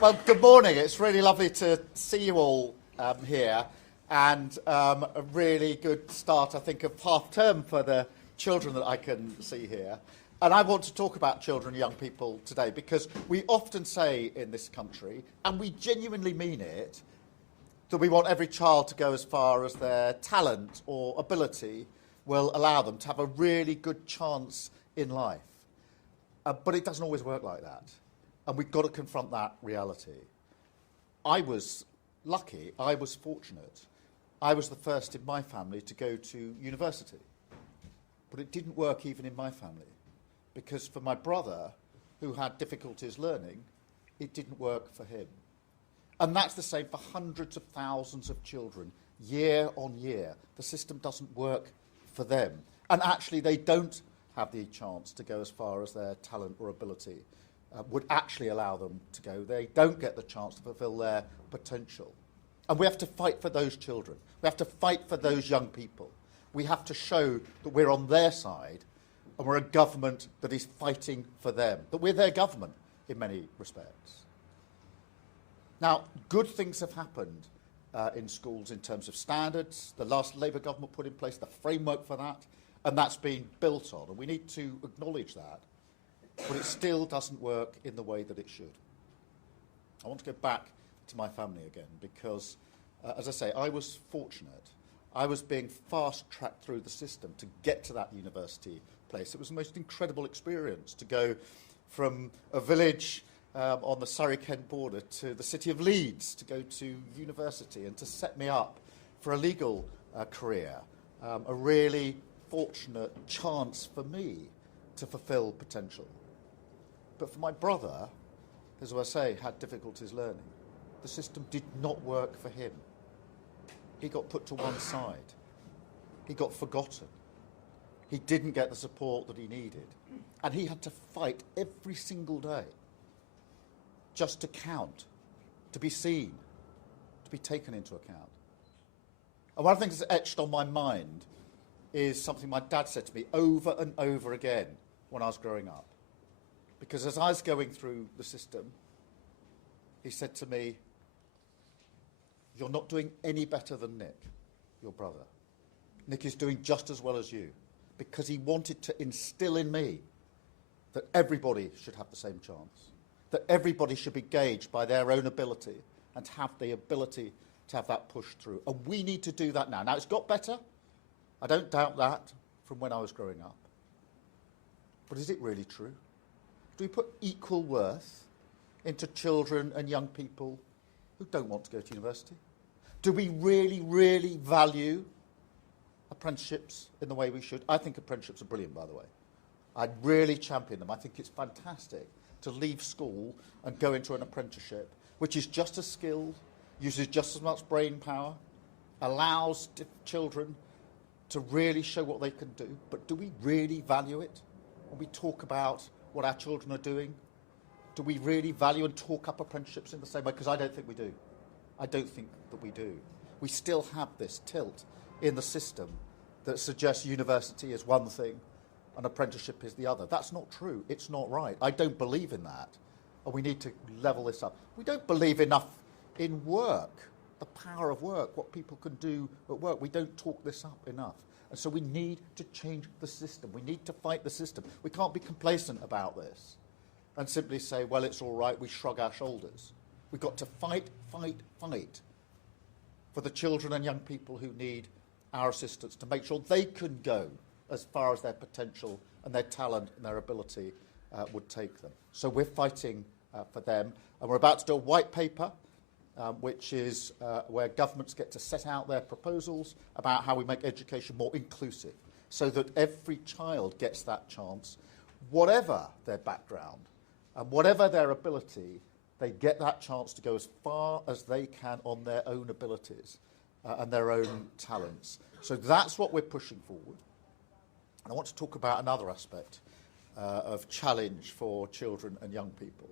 Well, good morning. It's really lovely to see you all here, and a really good start, I think, of half-term for the children that I can see here. And I want to talk about children and young people today because we often say in this country, and we genuinely mean it, that we want every child to go as far as their talent or ability will allow them to have a really good chance in life. But it doesn't always work like that. And we've got to confront that reality. I was lucky, I was fortunate. I was the first in my family to go to university. But it didn't work even in my family. Because for my brother, who had difficulties learning, it didn't work for him. And that's the same for hundreds of thousands of children, year on year. The system doesn't work for them. And actually, they don't have the chance to go as far as their talent or ability would actually allow them to go. They don't get the chance to fulfil their potential. And we have to fight for those children. We have to fight for those young people. We have to show that we're on their side and we're a government that is fighting for them, that we're their government in many respects. Now, good things have happened in schools in terms of standards. The last Labour government put in place the framework for that, and that's been built on. And we need to acknowledge that. But it still doesn't work in the way that it should. I want to go back to my family again because, as I say, I was fortunate. I was being fast-tracked through the system to get to that university place. It was the most incredible experience to go from a village on the Surrey-Kent border to the city of Leeds to go to university and to set me up for a legal career. A really fortunate chance for me to fulfil potential. But for my brother, as I say, had difficulties learning. The system did not work for him. He got put to one side. He got forgotten. He didn't get the support that he needed. And he had to fight every single day just to count, to be seen, to be taken into account. And one of the things that's etched on my mind is something my dad said to me over and over again when I was growing up. Because as I was going through the system, he said to me, "You're not doing any better than Nick, your brother. Nick is doing just as well as you." Because he wanted to instill in me that everybody should have the same chance, that everybody should be gauged by their own ability and have the ability to have that push through. And we need to do that now. Now, it's got better. I don't doubt that from when I was growing up. But is it really true? Do we put equal worth into children and young people who don't want to go to university? Do we really, really value apprenticeships in the way we should? I think apprenticeships are brilliant, by the way. I'd really champion them. I think it's fantastic to leave school and go into an apprenticeship, which is just as skilled, uses just as much brain power, allows children to really show what they can do. But do we really value it when we talk about what our children are doing? Do we really value and talk up apprenticeships in the same way? Because I don't think we do. I don't think that we do. We still have this tilt in the system that suggests university is one thing and apprenticeship is the other. That's not true. It's not right. I don't believe in that. And we need to level this up. We don't believe enough in work, the power of work, what people can do at work. We don't talk this up enough. And so we need to change the system. We need to fight the system. We can't be complacent about this and simply say, well, it's all right, we shrug our shoulders. We've got to fight, fight, fight for the children and young people who need our assistance to make sure they can go as far as their potential and their talent and their ability would take them. So we're fighting for them. And we're about to do a white paper which is where governments get to set out their proposals about how we make education more inclusive so that every child gets that chance, whatever their background and whatever their ability, they get that chance to go as far as they can on their own abilities and their own talents. So that's what we're pushing forward. And I want to talk about another aspect of challenge for children and young people,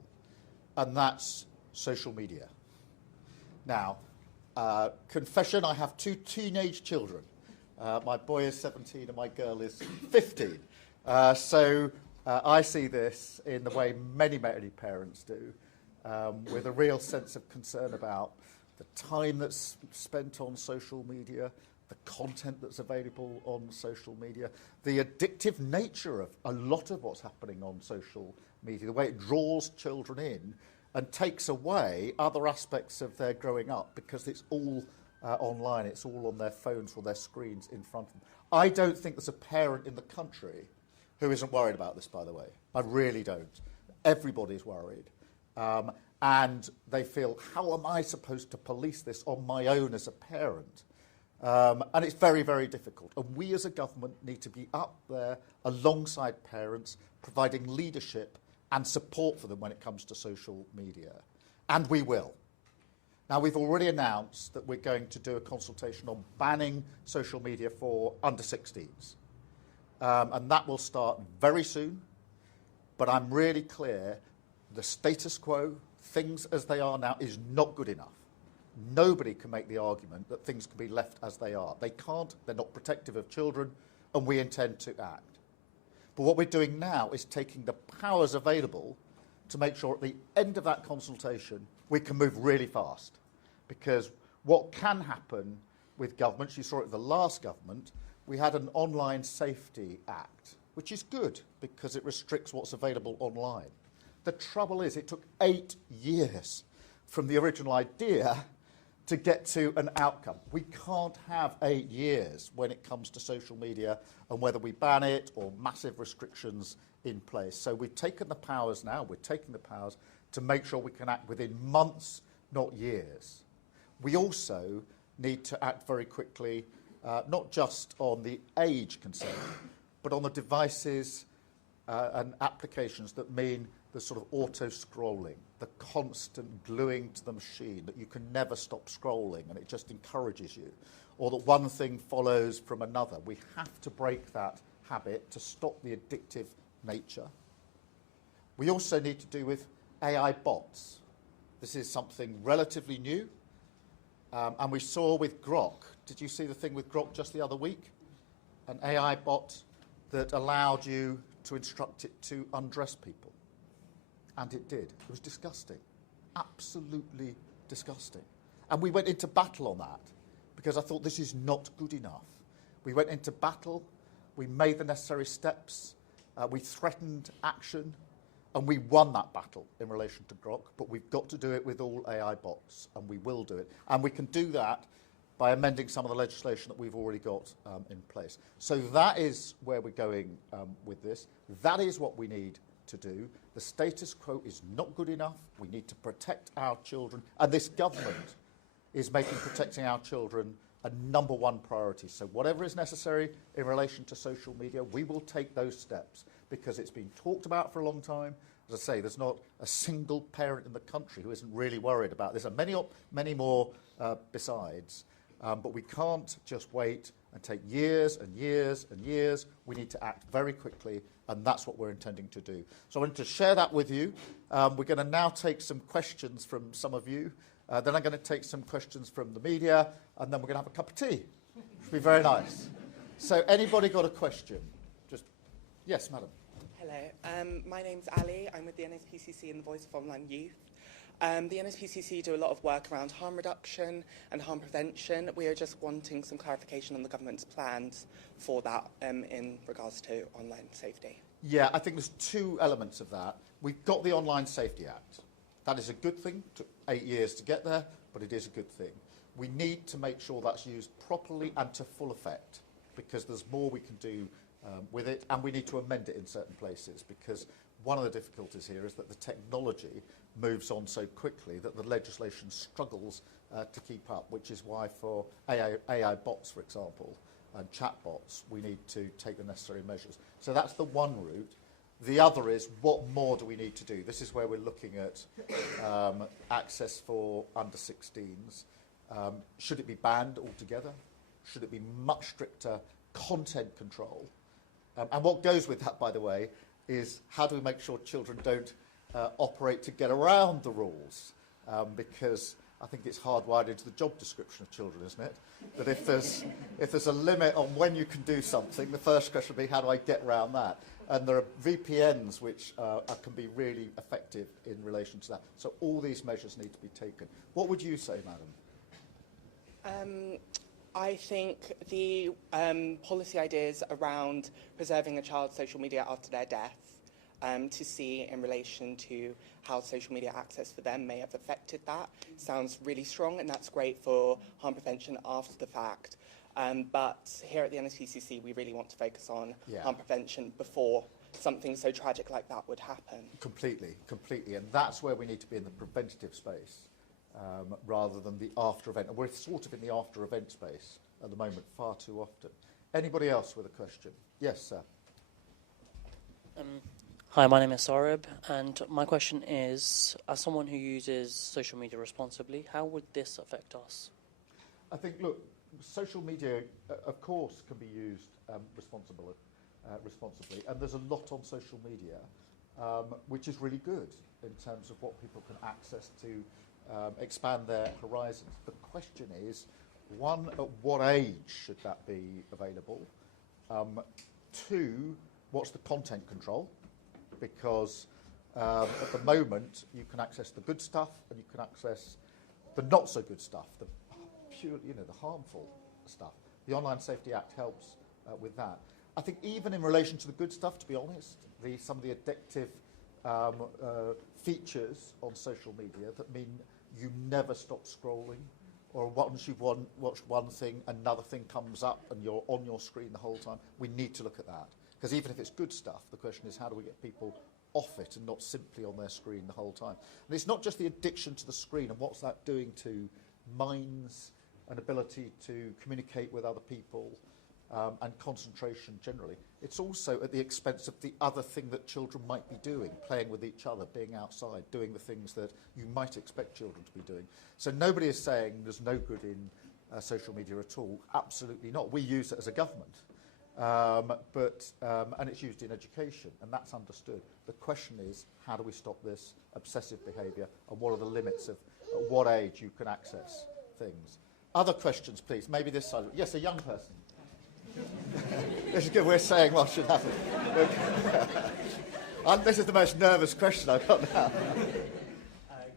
and that's social media. Now, confession, I have two teenage children. My boy is 17 and my girl is 15. So I see this in the way many, many parents do. with a real sense of concern about the time that's spent on social media, the content that's available on social media, the addictive nature of a lot of what's happening on social media, the way it draws children in and takes away other aspects of their growing up because it's all online, it's all on their phones or their screens in front of them. I don't think there's a parent in the country who isn't worried about this, by the way. I really don't. Everybody's worried. And they feel, how am I supposed to police this on my own as a parent? And it's very, very difficult. And we as a government need to be up there alongside parents, providing leadership and support for them when it comes to social media. And we will. Now, we've already announced that we're going to do a consultation on banning social media for under 16s. And that will start very soon. But I'm really clear the status quo, things as they are now, is not good enough. Nobody can make the argument that things can be left as they are. They can't, they're not protective of children, and we intend to act. But what we're doing now is taking the powers available to make sure at the end of that consultation we can move really fast. Because what can happen with governments, you saw it with the last government, we had an Online Safety Act, which is good because it restricts what's available online. The trouble is it took 8 years from the original idea to get to an outcome. We can't have 8 years when it comes to social media and whether we ban it or massive restrictions in place. So we've taken the powers now, we're taking the powers to make sure we can act within months, not years. We also need to act very quickly, not just on the age concern, but on the devices and applications that mean the sort of auto-scrolling, the constant gluing to the machine, that you can never stop scrolling and it just encourages you, or that one thing follows from another. We have to break that habit to stop the addictive nature. We also need to do with AI bots. This is something relatively new, and we saw with Grok. Did you see the thing with Grok just the other week? An AI bot that allowed you to instruct it to undress people. And it did. It was disgusting. Absolutely disgusting. And we went into battle on that because I thought this is not good enough. We went into battle, we made the necessary steps, we threatened action, and we won that battle in relation to Grok, but we've got to do it with all AI bots, and we will do it. And we can do that by amending some of the legislation that we've already got in place. So that is where we're going with this. That is what we need to do. The status quo is not good enough. We need to protect our children, and this government is making protecting our children a number one priority. So whatever is necessary in relation to social media, we will take those steps because it's been talked about for a long time. As I say, there's not a single parent in the country who isn't really worried about this, and many more besides. But we can't just wait and take years and years and years. We need to act very quickly, and that's what we're intending to do. So I wanted to share that with you. We're going to now take some questions from some of you. Then I'm going to take some questions from the media, and then we're going to have a cup of tea, which will be very nice. So anybody got a question? Just, yes, madam. Hello, my name's Ali. I'm with the NSPCC and the Voice of Online Youth. The NSPCC do a lot of work around harm reduction and harm prevention. We are just wanting some clarification on the government's plans for that in regards to online safety. Yeah, I think there's two elements of that. We've got the Online Safety Act. That is a good thing. It took 8 years to get there, but it is a good thing. We need to make sure that's used properly and to full effect, because there's more we can do with it, and we need to amend it in certain places, because one of the difficulties here is that the technology moves on so quickly that the legislation struggles to keep up, which is why for AI bots, for example, and chat bots, we need to take the necessary measures. So that's the one route. The other is, what more do we need to do? This is where we're looking at access for under 16s. Should it be banned altogether? Should it be much stricter content control? And what goes with that, by the way, is how do we make sure children don't operate to get around the rules? Because I think it's hardwired into the job description of children, isn't it? That if there's a limit on when you can do something, the first question would be, how do I get around that? And there are VPNs which can be really effective in relation to that. So all these measures need to be taken. What would you say, Madam? I think the policy ideas around preserving a child's social media after their death, to see in relation to how social media access for them may have affected that, sounds really strong, and that's great for harm prevention after the fact. But here at the NSPCC, we really want to focus on harm prevention before something so tragic like that would happen. Completely, completely. And that's where we need to be in the preventative space rather than the after event. And we're sort of in the after event space at the moment far too often. Anybody else with a question? Yes, sir. Hi, my name is Saurabh, and my question is, as someone who uses social media responsibly, how would this affect us? I think, look, social media, of course, can be used responsibly, and there's a lot on social media which is really good in terms of what people can access to expand their horizons. The question is, one, at what age should that be available? Two, what's the content control? Because at the moment you can access the good stuff and you can access the not so good stuff, the pure, the harmful stuff. The Online Safety Act helps with that. I think even in relation to the good stuff, to be honest, some of the addictive features on social media that mean you never stop scrolling, or once you've watched one thing, another thing comes up and you're on your screen the whole time. We need to look at that. Because even if it's good stuff, the question is how do we get people off it and not simply on their screen the whole time? And it's not just the addiction to the screen and what's that doing to minds and ability to communicate with other people and concentration generally. It's also at the expense of the other thing that children might be doing, playing with each other, being outside, doing the things that you might expect children to be doing. So nobody is saying there's no good in social media at all. Absolutely not. We use it as a government. And it's used in education, and that's understood. The question is, how do we stop this obsessive behaviour, and what are the limits of at what age you can access things? Other questions, please. Maybe this side. Yes, a young person. This is good. We're saying what should happen. This is the most nervous question I've got now.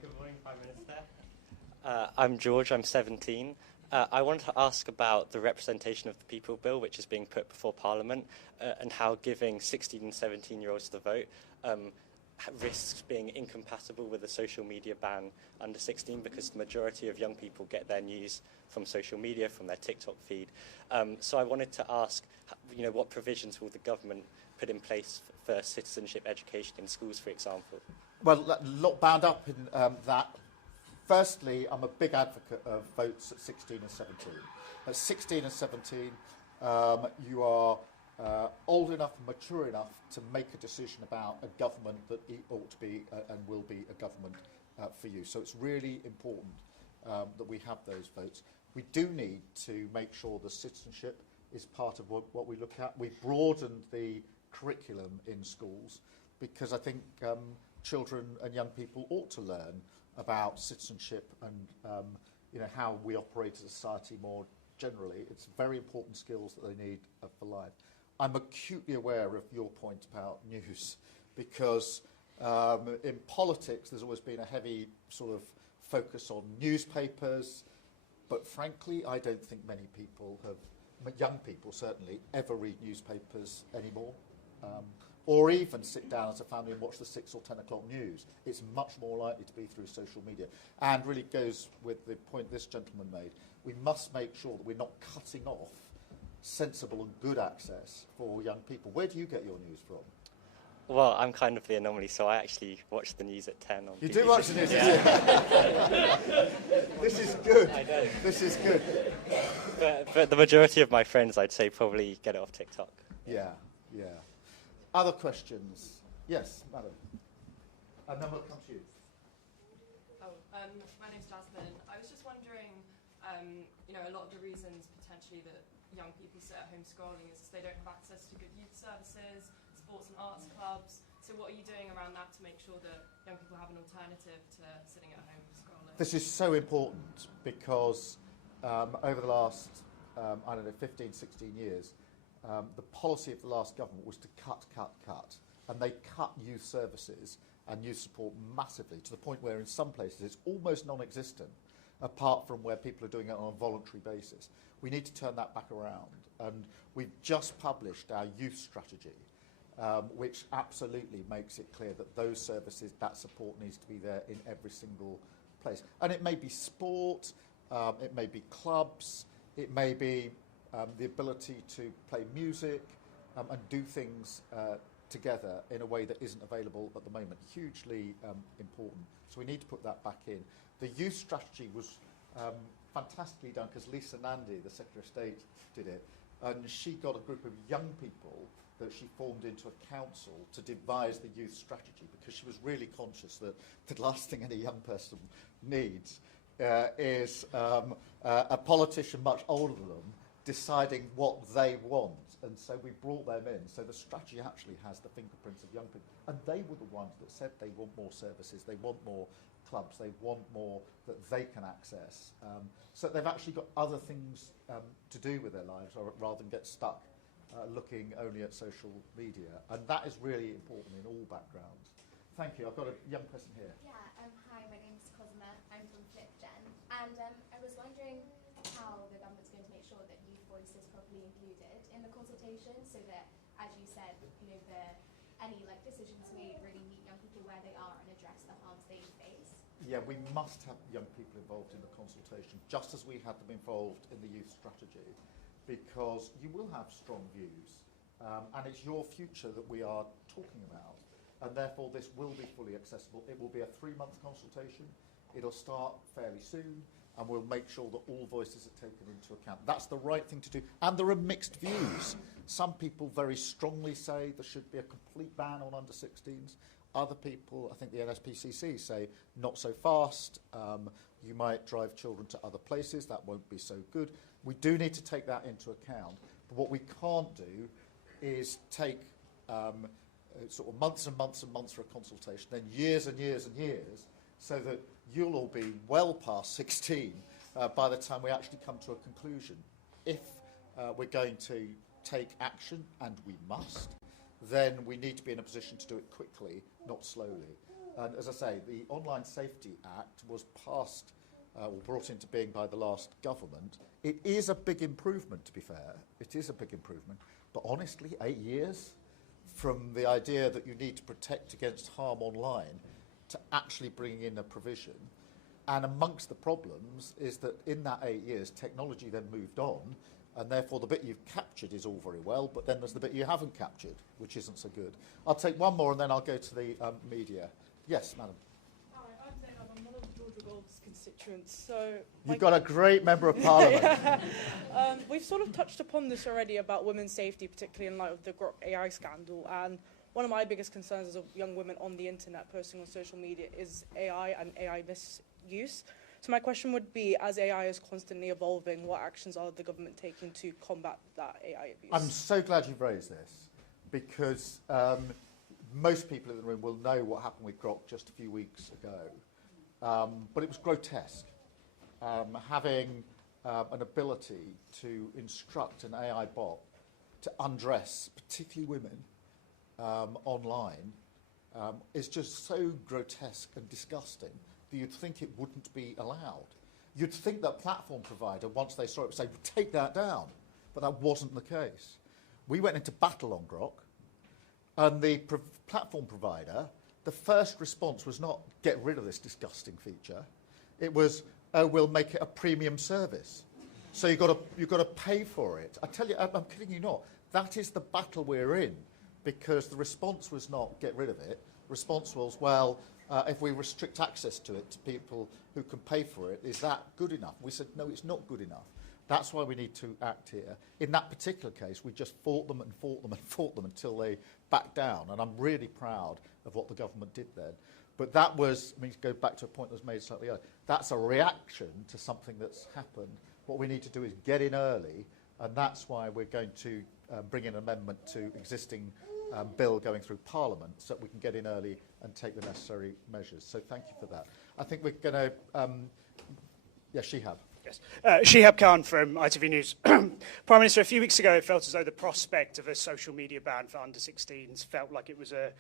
Good morning, Prime Minister. I'm George. I'm 17. I wanted to ask about the representation of the people bill, which is being put before Parliament, and how giving 16 and 17-year-olds the vote risks being incompatible with a social media ban under 16, because the majority of young people get their news from social media, from their TikTok feed. So I wanted to ask, what provisions will the government put in place for citizenship education in schools, for example? Well, a lot bound up in that. Firstly, I'm a big advocate of votes at 16 and 17. At 16 and 17, you are old enough and mature enough to make a decision about a government that ought to be and will be a government for you. So it's really important that we have those votes. We do need to make sure the citizenship is part of what we look at. We've broadened the curriculum in schools because I think children and young people ought to learn about citizenship and how we operate as a society more generally. It's very important skills that they need for life. I'm acutely aware of your point about news because in politics there's always been a heavy sort of focus on newspapers, but frankly I don't think many people young people certainly, ever read newspapers anymore. Or even sit down as a family and watch the 6 or 10 o'clock news. It's much more likely to be through social media. And really goes with the point this gentleman made. We must make sure that we're not cutting off sensible and good access for young people. Where do you get your news from? Well, I'm kind of the anomaly, so I actually watch the news at 10 on You BBC. do watch the news, This is good. I know. This is good. But the majority of my friends, I'd say, probably get it off TikTok. Yeah. Other questions? Yes, madam. And then we'll come to you. My name's Jasmine. I was just wondering, a lot of the reasons potentially that young people sit at home scrolling is they don't have access to good youth services, sports and arts clubs. So what are you doing around that to make sure that young people have an alternative to sitting at home scrolling? This is so important because over the last, 15, 16 years, the policy of the last government was to cut. And they cut youth services and youth support massively, to the point where in some places it's almost non-existent, apart from where people are doing it on a voluntary basis. We need to turn that back around. And we've just published our youth strategy, which absolutely makes it clear that those services, that support needs to be there in every single place. And it may be sport, it may be clubs, it may be the ability to play music and do things together in a way that isn't available at the moment. Hugely important. So we need to put that back in. The youth strategy was fantastically done because Lisa Nandy, the Secretary of State, did it. And she got a group of young people that she formed into a council to devise the youth strategy, because she was really conscious that the last thing any young person needs is a politician much older than them deciding what they want. And so we brought them in. So the strategy actually has the fingerprints of young people. And they were the ones that said they want more services, they want more clubs, they want more that they can access. So they've actually got other things to do with their lives, or rather than get stuck looking only at social media. And that is really important in all backgrounds. Thank you. I've got a young person here. Yeah, hi, my name's Cosma. I'm from FlipGen. And I was wondering how the government's going to make sure that youth voice is properly included in the consultation, so that, as you said, any decisions made really meet young people where they are and address the harms they face. Yeah, we must have young people involved in the consultation, just as we had them involved in the youth strategy, because you will have strong views, and it's your future that we are talking about, and therefore this will be fully accessible. It will be a 3-month consultation. It'll start fairly soon, and we'll make sure that all voices are taken into account. That's the right thing to do. And there are mixed views. Some people very strongly say there should be a complete ban on under-16s. Other people, I think the NSPCC, say not so fast. You might drive children to other places. That won't be so good. We do need to take that into account. But what we can't do is take sort of months and months and months for a consultation, then years and years and years, so that you'll all be well past 16 by the time we actually come to a conclusion. If we're going to take action, and we must, then we need to be in a position to do it quickly, not slowly. And as I say, the Online Safety Act was passed or brought into being by the last government. It is a big improvement, to be fair. It is a big improvement. But honestly, 8 years from the idea that you need to protect against harm online to actually bringing in a provision. And amongst the problems is that in that 8 years, technology then moved on, and therefore the bit you've captured is all very well, but then there's the bit you haven't captured, which isn't so good. I'll take one more and then I'll go to the media. Yes, madam. Hi, I'm Zainab. I'm one of Georgia Gold's constituents. So You've got a great member of parliament. we've sort of touched upon this already about women's safety, particularly in light of the Grok AI scandal. And one of my biggest concerns as of young women on the internet posting on social media is AI and AI misuse. So my question would be, as AI is constantly evolving, what actions are the government taking to combat that AI abuse? I'm so glad you've raised this, because most people in the room will know what happened with Grok just a few weeks ago. But it was grotesque. Having an ability to instruct an AI bot to undress, particularly women, online, is just so grotesque and disgusting that you'd think it wouldn't be allowed. You'd think that platform provider, once they saw it, would say, take that down. But that wasn't the case. We went into battle on Grok, and the platform provider, the first response was not, get rid of this disgusting feature. It was, oh, we'll make it a premium service. So you've got to pay for it. I tell you, I'm kidding you not. That is the battle we're in, because the response was not, get rid of it. The response was, well, if we restrict access to it to people who can pay for it, is that good enough? We said, no, it's not good enough. That's why we need to act here. In that particular case, we just fought them and fought them and fought them until they backed down. And I'm really proud of what the government did then. But that was, I mean, to go back to a point that was made slightly earlier, that's a reaction to something that's happened. What we need to do is get in early, and that's why we're going to bring in an amendment to existing bill going through Parliament, so that we can get in early and take the necessary measures. So thank you for that. I think we're going to, yes, Shihab. Yes. Shihab Khan from ITV News. Prime Minister, a few weeks ago it felt as though the prospect of a social media ban for under-16s felt like it was a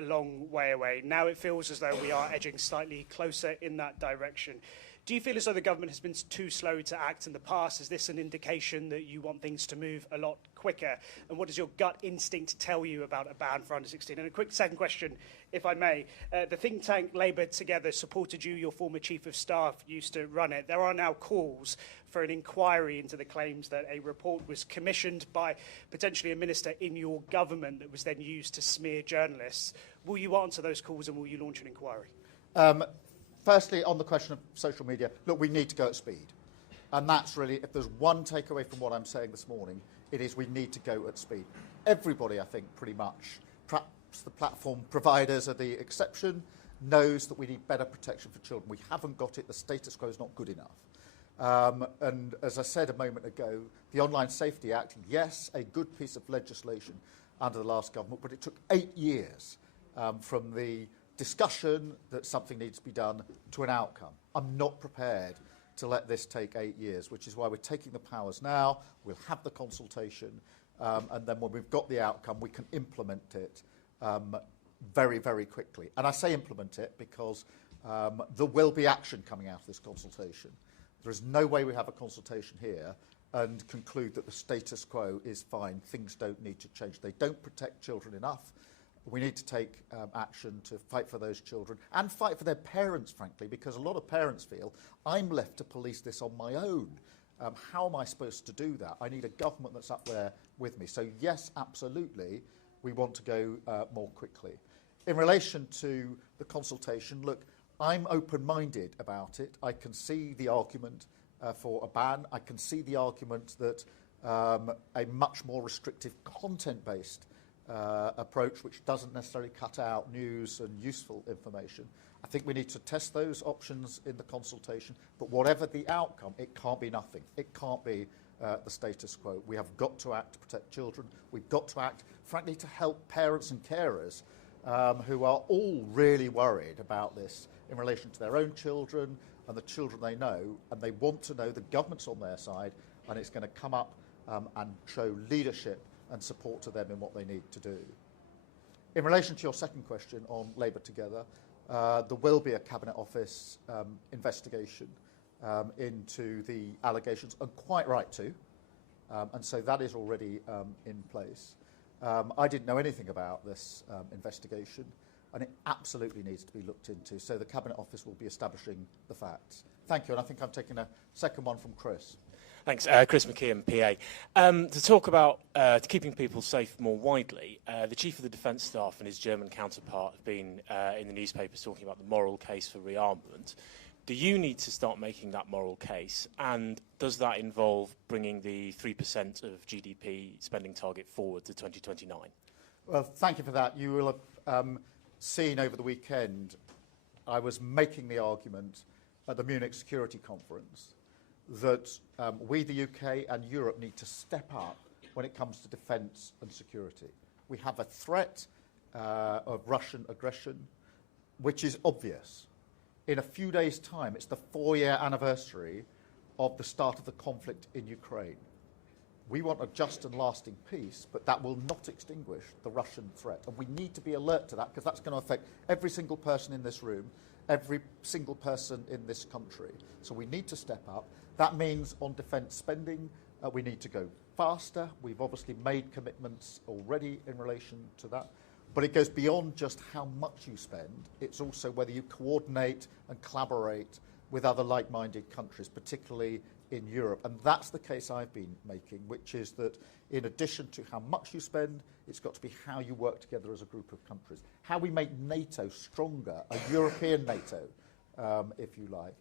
long way away. Now it feels as though we are edging slightly closer in that direction. Do you feel as though the government has been too slow to act in the past? Is this an indication that you want things to move a lot quicker? And what does your gut instinct tell you about a ban for under-16? And a quick second question, if I may. The think tank Labour Together supported you. Your former Chief of Staff used to run it. There are now calls for an inquiry into the claims that a report was commissioned by potentially a minister in your government that was then used to smear journalists. Will you answer those calls and will you launch an inquiry? Firstly, on the question of social media, look, we need to go at speed. And that's really, if there's one takeaway from what I'm saying this morning, it is we need to go at speed. Everybody, I think, pretty much, perhaps the platform providers are the exception, knows that we need better protection for children. We haven't got it. The status quo is not good enough. And as I said a moment ago, the Online Safety Act, yes, a good piece of legislation under the last government, but it took 8 years from the discussion that something needs to be done to an outcome. I'm not prepared to let this take 8 years, which is why we're taking the powers now. We'll have the consultation, and then when we've got the outcome, we can implement it very, very quickly. And I say implement it because there will be action coming out of this consultation. There is no way we have a consultation here and conclude that the status quo is fine. Things don't need to change. They don't protect children enough. We need to take action to fight for those children and fight for their parents, frankly, because a lot of parents feel, I'm left to police this on my own. How am I supposed to do that? I need a government that's up there with me. So, yes, absolutely, we want to go more quickly. In relation to the consultation, look, I'm open-minded about it. I can see the argument for a ban. I can see the argument that a much more restrictive content-based approach, which doesn't necessarily cut out news and useful information. I think we need to test those options in the consultation, but whatever the outcome, it can't be nothing. It can't be the status quo. We have got to act to protect children. We've got to act, frankly, to help parents and carers who are all really worried about this in relation to their own children and the children they know, and they want to know the government's on their side and it's going to come up and show leadership and support to them in what they need to do. In relation to your second question on Labour Together, there will be a Cabinet Office investigation into the allegations, and quite right to, and so that is already in place. I didn't know anything about this investigation, and it absolutely needs to be looked into, so the Cabinet Office will be establishing the facts. Thank you, and I think I'm taking a second one from Chris. Thanks. Chris McKeon, PA. To talk about keeping people safe more widely, the Chief of the Defence Staff and his German counterpart have been in the newspapers talking about the moral case for rearmament. Do you need to start making that moral case? And does that involve bringing the 3% of GDP spending target forward to 2029? Well, thank you for that. You will have seen over the weekend, I was making the argument at the Munich Security Conference that we, the UK and Europe, need to step up when it comes to defence and security. We have a threat of Russian aggression, which is obvious. In a few days' time, it's the 4-year anniversary of the start of the conflict in Ukraine. We want a just and lasting peace, but that will not extinguish the Russian threat. And we need to be alert to that, because that's going to affect every single person in this room, every single person in this country. So we need to step up. That means on defence spending, we need to go faster. We've obviously made commitments already in relation to that. But it goes beyond just how much you spend. It's also whether you coordinate and collaborate with other like-minded countries, particularly in Europe. And that's the case I've been making, which is that in addition to how much you spend, it's got to be how you work together as a group of countries. How we make NATO stronger, a European NATO, if you like.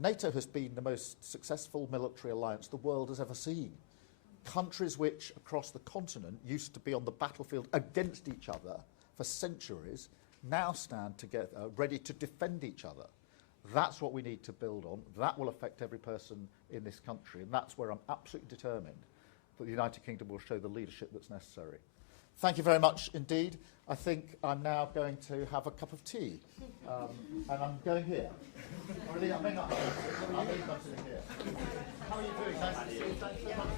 NATO has been the most successful military alliance the world has ever seen. Countries which, across the continent, used to be on the battlefield against each other for centuries, now stand together, ready to defend each other. That's what we need to build on. That will affect every person in this country, and that's where I'm absolutely determined that the United Kingdom will show the leadership that's necessary. Thank you very much indeed. I think I'm now going to have a cup of tea, and I'm going here. Or I may not have it. I may not have it here. How are you doing? Nice to see you. Thanks very much.